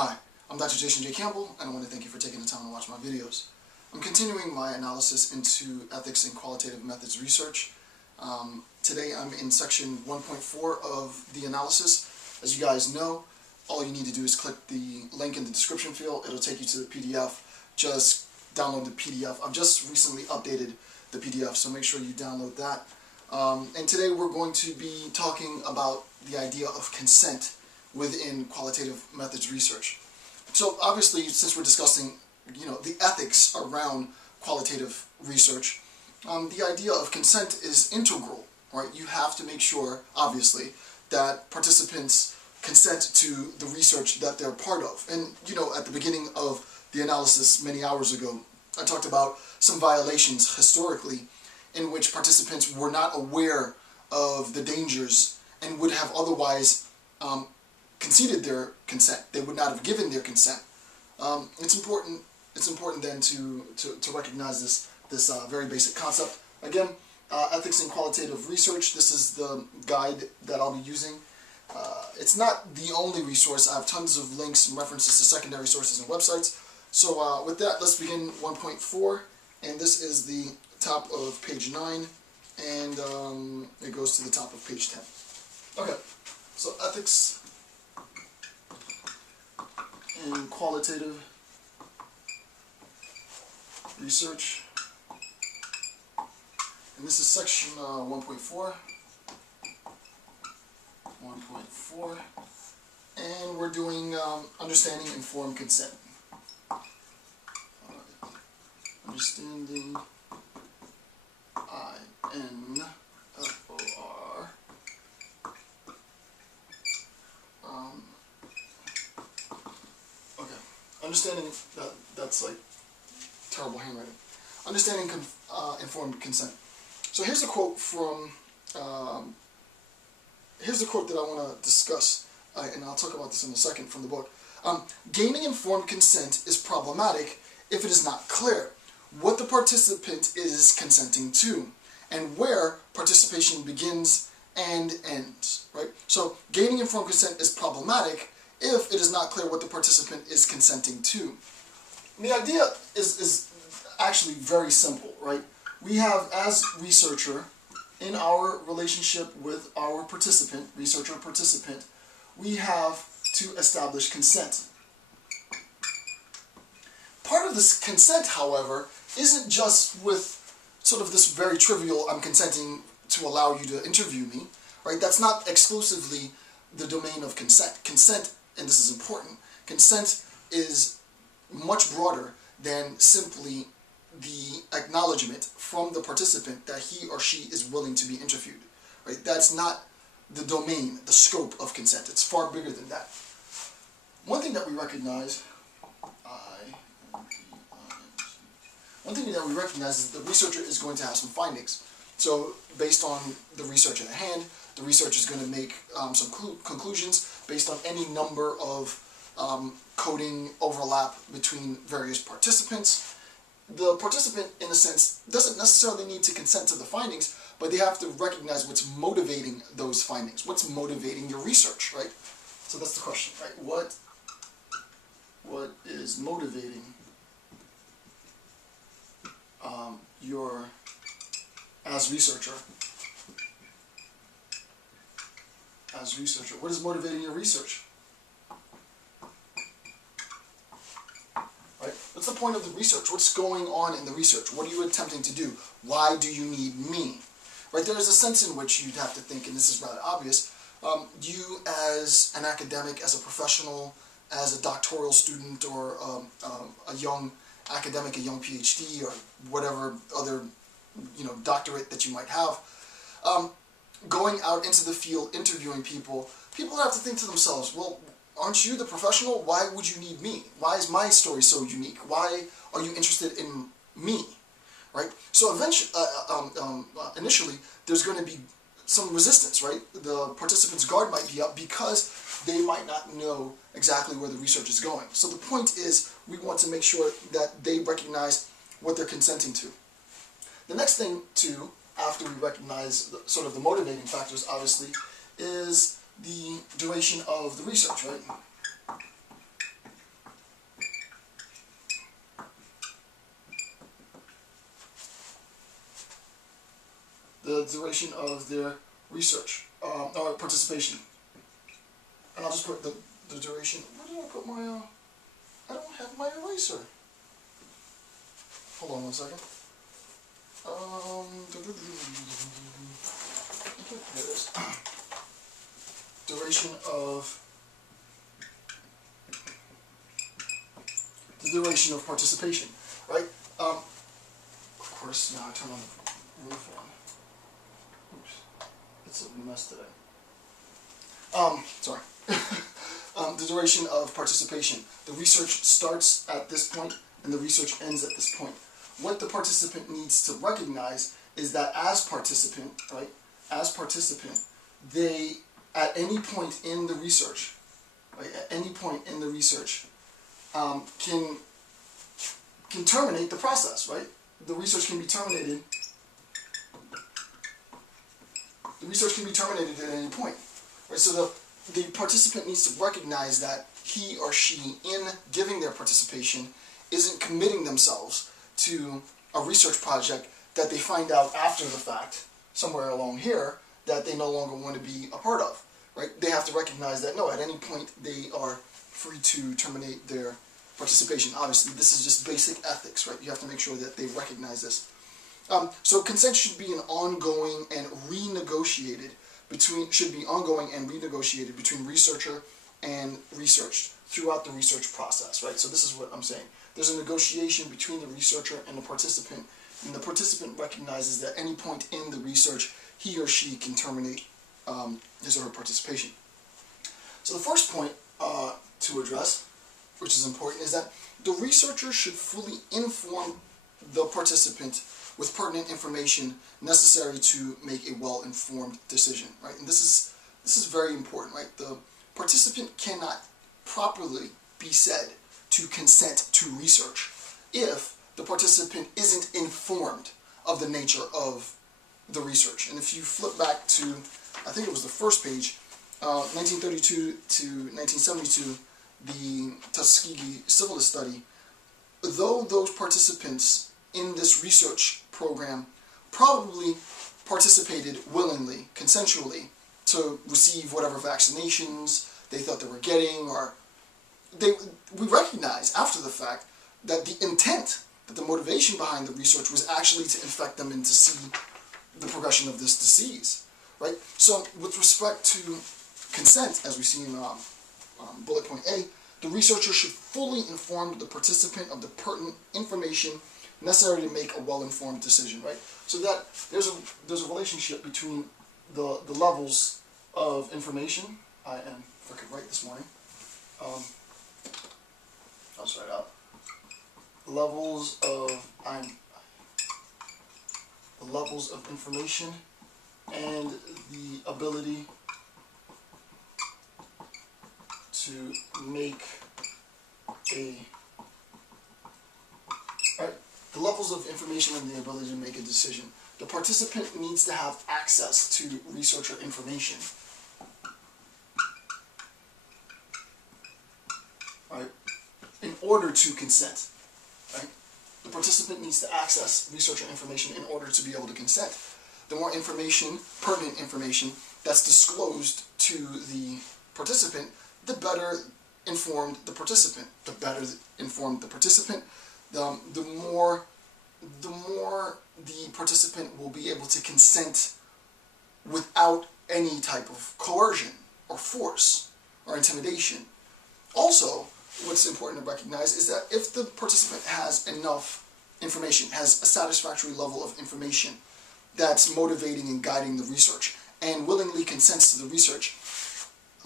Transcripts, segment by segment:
Hi, I'm Dr. Jason J. Campbell, and I want to thank you for taking the time to watch my videos. I'm continuing my analysis into ethics and qualitative methods research. Today I'm in section 1.4 of the analysis. As you guys know, all you need to do is click the link in the description field. It'll take you to the PDF. Just download the PDF. I've just recently updated the PDF, so make sure you download that. And today we're going to be talking about the idea of consent within qualitative methods research. So obviously, since we're discussing, the ethics around qualitative research, the idea of consent is integral, right? You have to make sure, obviously, that participants consent to the research that they're part of. And, at the beginning of the analysis many hours ago, I talked about some violations historically in which participants were not aware of the dangers and would have otherwise conceded their consent. They would not have given their consent. It's important then to recognize this very basic concept. Again, ethics in qualitative research. This is the guide that I'll be using. It's not the only resource. I have tons of links and references to secondary sources and websites. So with that, let's begin 1.4, and this is the top of page 9, and it goes to the top of page 10. Okay, so ethics in qualitative research, and this is section 1.4, and we're doing understanding informed consent. Understanding INFOR. Okay, understanding that's like terrible handwriting. Understanding informed consent. So here's a quote from. Here's the quote that I want to discuss, and I'll talk about this in a second from the book. Gaining informed consent is problematic if it is not clear what the participant is consenting to and where participation begins and ends. Right? So gaining informed consent is problematic if it is not clear what the participant is consenting to. And the idea is actually very simple, right? We have, as researcher, in our relationship with our participant, researcher-participant, we have to establish consent. Part of this consent, however, isn't just with sort of this very trivial, I'm consenting to allow you to interview me, right? That's not exclusively the domain of consent. Consent, and this is important, consent is much broader than simply the acknowledgement from the participant that he or she is willing to be interviewed, right? That's not the domain, the scope of consent. It's far bigger than that. One thing that we recognize, is the researcher is going to have some findings. So based on the research at hand, the researcher is going to make some conclusions based on any number of coding overlap between various participants. The participant, in a sense, doesn't necessarily need to consent to the findings, but they have to recognize what's motivating those findings, what's motivating your research, right? So that's the question, right? What is motivating your, as researcher, what is motivating your research? Right? What's the point of the research? What's going on in the research? What are you attempting to do? Why do you need me? Right? There is a sense in which you'd have to think, and this is rather obvious, you as an academic, as a professional, as a doctoral student, or a young academic, a young PhD, or whatever other doctorate that you might have, going out into the field, interviewing people have to think to themselves, well, aren't you the professional? Why would you need me? Why is my story so unique? Why are you interested in me? Right? So eventually, initially, there's going to be some resistance, right? The participant's guard might be up because they might not know exactly where the research is going. So the point is, we want to make sure that they recognize what they're consenting to. The next thing, too, after we recognize sort of the motivating factors, obviously, is the duration of the research, right? the duration of their research or participation. And I'll just put the duration. Where did I put my? I don't have my eraser. Hold on one second. Here it is. Duration of the duration of participation, right? Of course, now I turn on the roof on. Oops, it's a mess today. Sorry. The duration of participation. The research starts at this point and the research ends at this point. What the participant needs to recognize is that as participant, right? As participant, they at any point in the research, right? At any point in the research, can terminate the process, right? The research can be terminated. The research can be terminated at any point, right? So the participant needs to recognize that he or she, in giving their participation, isn't committing themselves to a research project that they find out after the fact, somewhere along here, that they no longer want to be a part of, right? They have to recognize that, no, at any point they are free to terminate their participation. Obviously, this is just basic ethics, right? You have to make sure that they recognize this. So consent should be an ongoing and renegotiated between researcher and researched throughout the research process, right? So this is what I'm saying. There's a negotiation between the researcher and the participant recognizes that at any point in the research, he or she can terminate his or her participation. So the first point to address, which is important, is that the researcher should fully inform the participant with pertinent information necessary to make a well-informed decision, right? And this is very important, right? The participant cannot properly be said to consent to research if the participant isn't informed of the nature of the research. And if you flip back to, I think it was the first page, 1932 to 1972, the Tuskegee Syphilis study, though those participants in this research program probably participated willingly, consensually, to receive whatever vaccinations they thought they were getting, or we recognize after the fact that the intent, that the motivation behind the research was actually to infect them and to see the progression of this disease, right? So with respect to consent, as we see in bullet point A, the researcher should fully inform the participant of the pertinent information necessary to make a well-informed decision, right? So that there's a relationship between the levels of information. If I could write this morning, I'll just write out levels of information and the ability to make the levels of information and the ability to make a decision. The participant needs to have access to researcher information, right, in order to consent, right? The participant needs to access researcher information in order to be able to consent. The more information, pertinent information, that's disclosed to the participant, the better informed the participant. The better informed the participant, the more the participant will be able to consent without any type of coercion or force or intimidation. Also, what's important to recognize is that if the participant has enough information, has a satisfactory level of information that's motivating and guiding the research, and willingly consents to the research,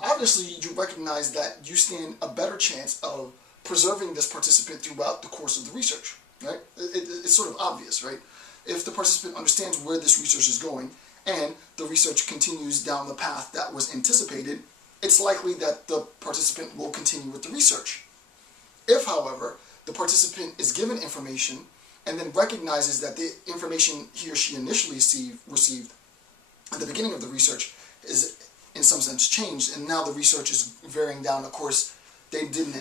obviously you recognize that you stand a better chance of preserving this participant throughout the course of the research, right? It's sort of obvious, right? If the participant understands where this research is going and the research continues down the path that was anticipated, it's likely that the participant will continue with the research. If, however, the participant is given information and then recognizes that the information he or she initially received at the beginning of the research is in some sense changed, and now the research is veering down a course they didn't